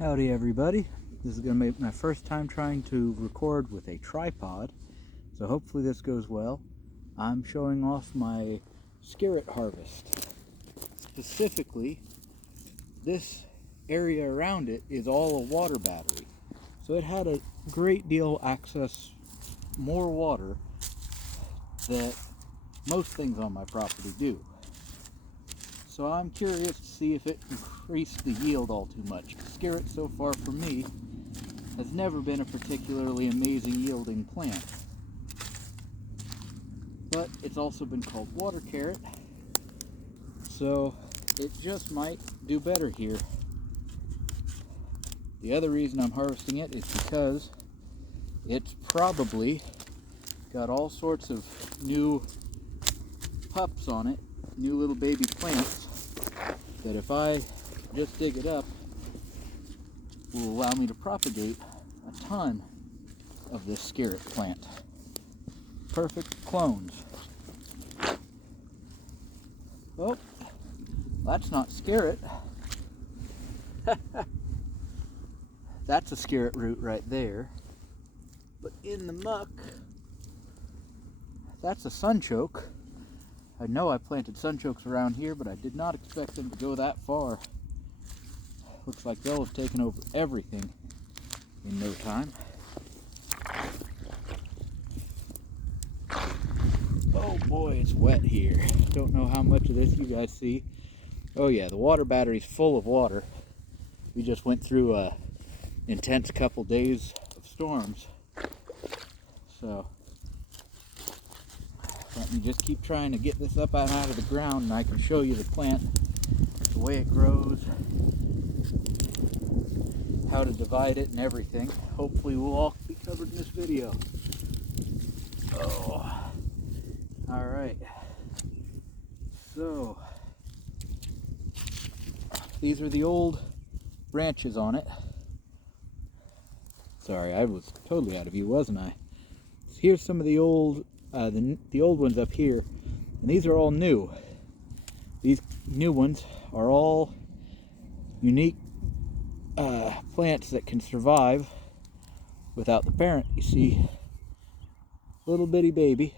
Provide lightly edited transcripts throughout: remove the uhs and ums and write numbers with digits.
Howdy everybody. This is going to be my first time trying to record with a tripod, so hopefully this goes well. I'm showing off my skirret harvest. Specifically, this area around it is all a water battery, so it had a great deal access more water that most things on my property do. So I'm curious to see if it increased the yield all too much. Skirret so far for me has never been a particularly amazing yielding plant. But it's also been called water carrot, so it just might do better here. The other reason I'm harvesting it is because it's probably got all sorts of new pups on it, new little baby plants, that if I just dig it up will allow me to propagate a ton of this skirret plant. Perfect clones. Oh, that's not skirret. That's a skirret root right there. But in the muck, that's a sunchoke. I know I planted sunchokes around here, but I did not expect them to go that far. Looks like they'll have taken over everything in no time. Oh boy, it's wet here. Don't know how much of this you guys see. Oh yeah, the water battery's full of water. We just went through a intense couple days of storms. So let me just keep trying to get this up and out of the ground, and I can show you the plant, the way it grows, how to divide it and everything. Hopefully we'll all be covered in this video. Oh, all right. So these are the old branches on it. Sorry, I was totally out of view, wasn't I? So here's some of the old ones up here, and these are all new. These new ones are all unique plants that can survive without the parent. You see, little bitty baby.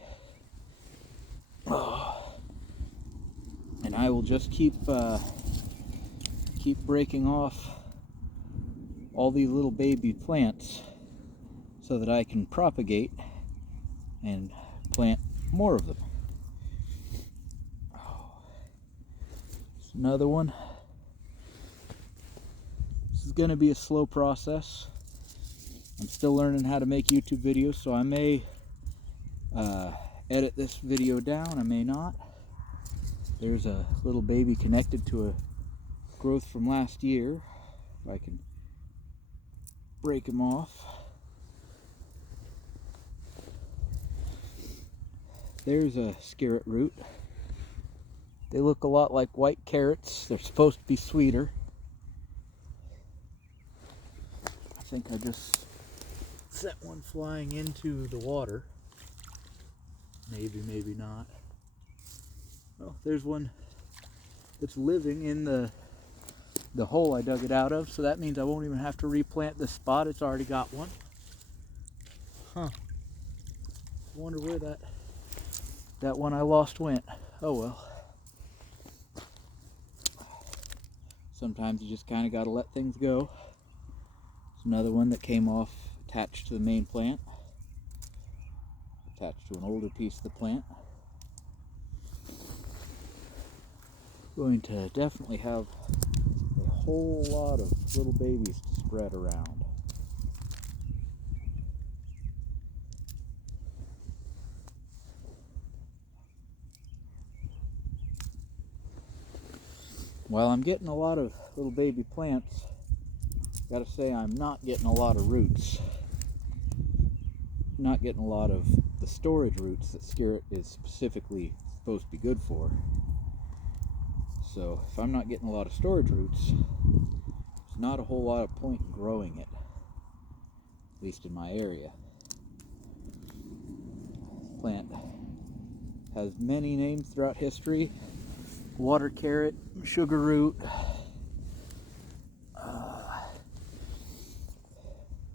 Oh. And I will just keep breaking off all these little baby plants so that I can propagate and plant more of them. Oh. There's another one. This is going to be a slow process. I'm still learning how to make YouTube videos, so I may edit this video down, I may not. There's a little baby connected to a growth from last year. If I can break him off. There's a skirret root. They look a lot like white carrots. They're supposed to be sweeter. I think I just sent one flying into the water. Maybe, maybe not. Well, there's one that's living in the hole I dug it out of, so that means I won't even have to replant this spot. It's already got one. Huh. I wonder where that one I lost went. Oh well. Sometimes you just kind of got to let things go. There's another one that came off attached to the main plant. Attached to an older piece of the plant. Going to definitely have a whole lot of little babies to spread around. While I'm getting a lot of little baby plants, gotta say I'm not getting a lot of roots. Not getting a lot of the storage roots that skirret is specifically supposed to be good for. So if I'm not getting a lot of storage roots, there's not a whole lot of point in growing it, at least in my area. This plant has many names throughout history. Water carrot, sugar root,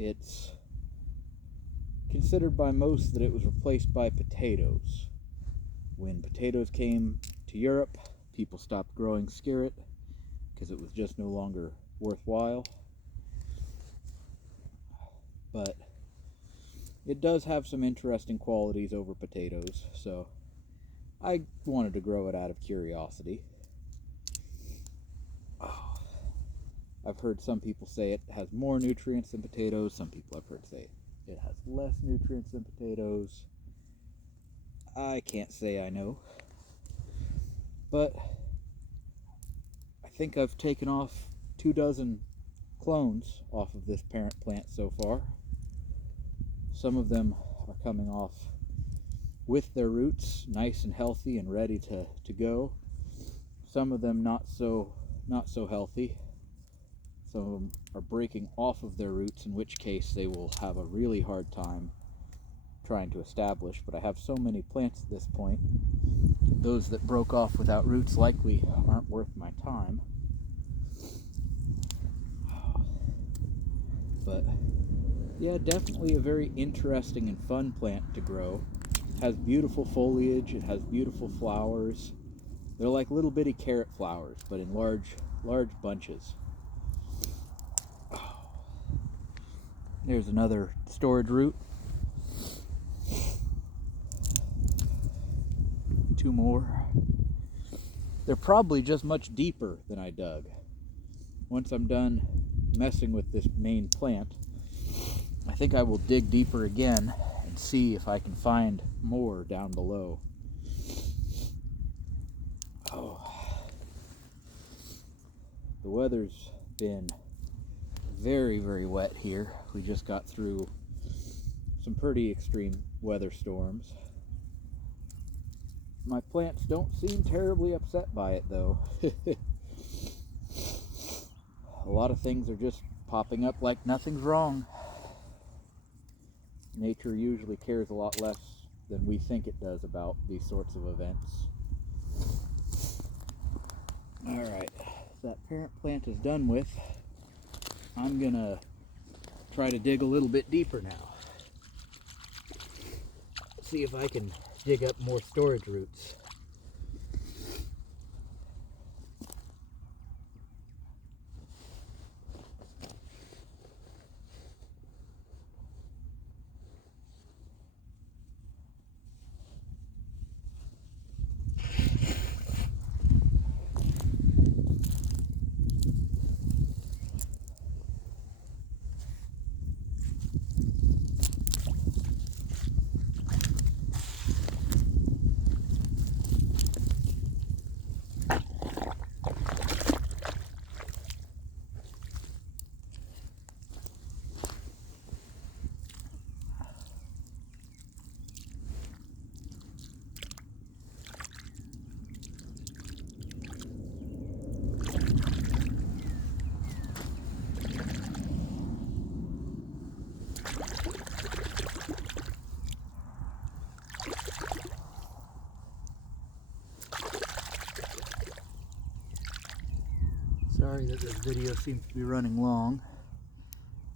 It's considered by most that it was replaced by potatoes. When potatoes came to Europe, people stopped growing skirret because it was just no longer worthwhile. But it does have some interesting qualities over potatoes, so I wanted to grow it out of curiosity. Oh, I've heard some people say it has more nutrients than potatoes. Some people I've heard say it has less nutrients than potatoes. I can't say I know. But I think I've taken off 24 clones off of this parent plant so far. Some of them are coming off with their roots nice and healthy and ready to go. Some of them not so healthy. Some of them are breaking off of their roots, in which case they will have a really hard time trying to establish. But I have so many plants at this point, those that broke off without roots likely aren't worth my time. But yeah, definitely a very interesting and fun plant to grow. It has beautiful foliage, it has beautiful flowers. They're like little bitty carrot flowers, but in large bunches. There's another storage root. 2 more. They're probably just much deeper than I dug. Once I'm done messing with this main plant, I think I will dig deeper again and see if I can find more down below. Oh, the weather's been very, very wet here. We just got through some pretty extreme weather storms. My plants don't seem terribly upset by it, though. A lot of things are just popping up like nothing's wrong. Nature usually cares a lot less than we think it does about these sorts of events. Alright, that parent plant is done with. I'm gonna try to dig a little bit deeper now. See if I can dig up more storage roots. Sorry that this video seems to be running long.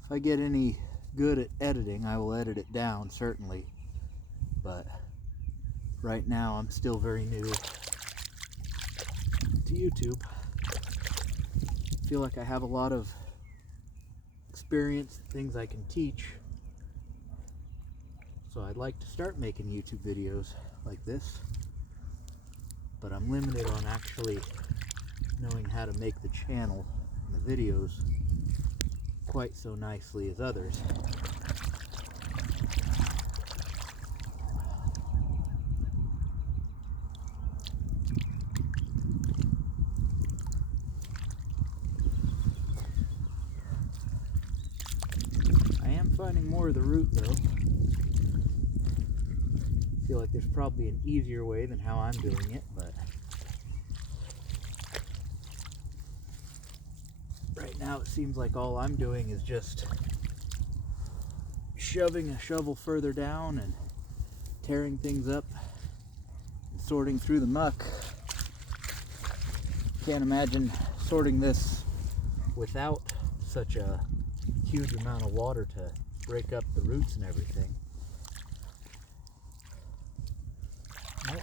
If I get any good at editing, I will edit it down, certainly. But right now, I'm still very new to YouTube. I feel like I have a lot of experience, things I can teach. So I'd like to start making YouTube videos like this. But I'm limited on actually knowing how to make the channel and the videos quite so nicely as others. I am finding more of the root though. I feel like there's probably an easier way than how I'm doing it, but right now it seems like all I'm doing is just shoving a shovel further down and tearing things up and sorting through the muck. Can't imagine sorting this without such a huge amount of water to break up the roots and everything. Well,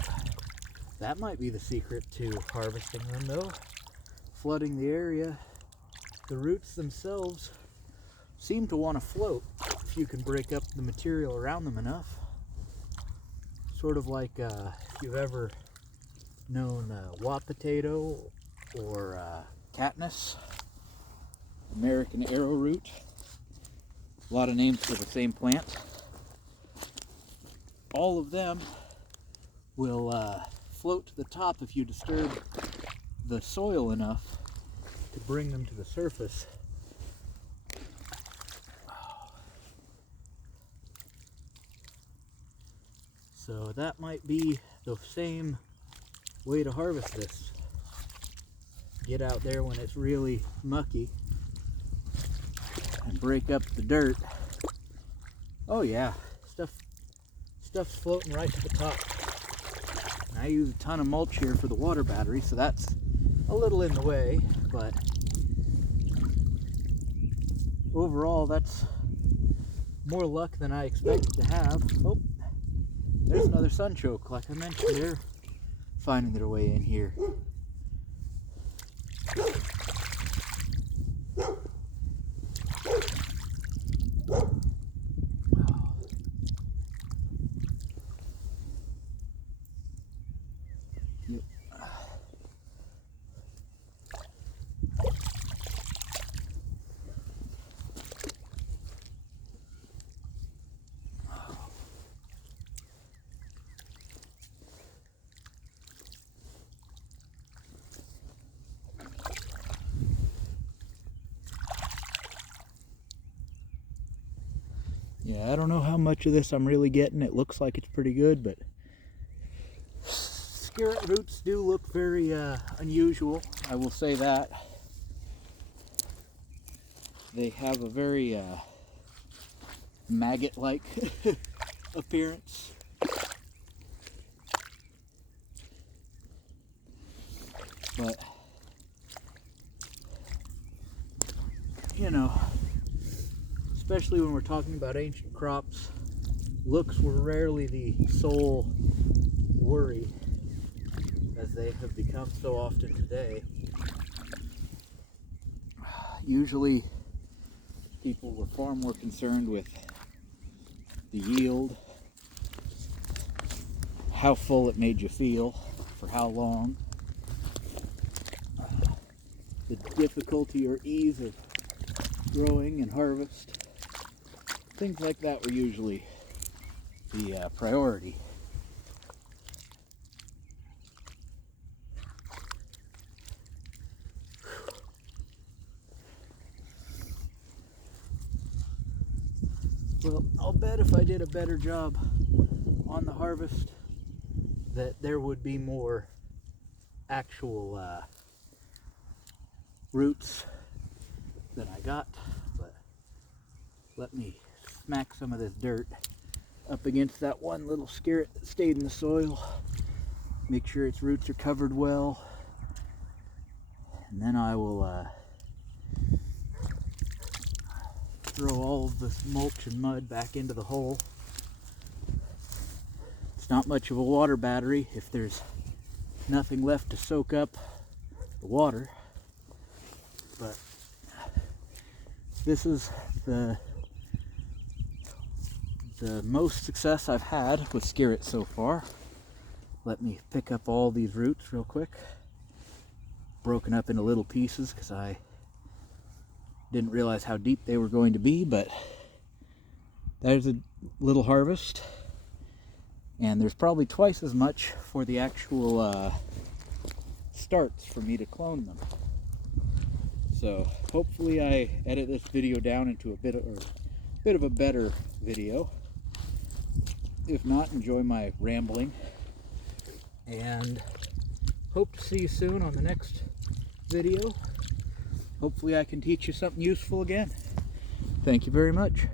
that might be the secret to harvesting them though. Flooding the area. The roots themselves seem to want to float if you can break up the material around them enough. Sort of like if you've ever known wop potato or Katniss, American arrowroot. A lot of names for the same plant. All of them will float to the top if you disturb the soil enough to bring them to the surface. So that might be the same way to harvest this. Get out there when it's really mucky and break up the dirt. Oh yeah, stuff's floating right to the top. And I use a ton of mulch here for the water battery, so that's a little in the way, but overall that's more luck than I expected to have. Oh, there's another sunchoke, like I mentioned. They're finding their way in here. Yeah, I don't know how much of this I'm really getting. It looks like it's pretty good, but Skirret roots do look very unusual, I will say that. They have a very maggot-like appearance. But, you know, especially when we're talking about ancient crops, looks were rarely the sole worry, as they have become so often today. Usually, people were far more concerned with the yield, how full it made you feel, for how long, the difficulty or ease of growing and harvest. Things like that were usually the priority. Well, I'll bet if I did a better job on the harvest that there would be more actual roots than I got, but let me smack some of this dirt up against that one little skirret that stayed in the soil. Make sure its roots are covered well, and then I will throw all of this mulch and mud back into the hole. It's not much of a water battery if there's nothing left to soak up the water, but this is the most success I've had with Skirret so far. Let me pick up all these roots real quick, broken up into little pieces because I didn't realize how deep they were going to be, but there's a little harvest, and there's probably twice as much for the actual starts for me to clone them. So hopefully I edit this video down into a bit of a better video. If not, enjoy my rambling, and hope to see you soon on the next video. Hopefully I can teach you something useful again. Thank you very much.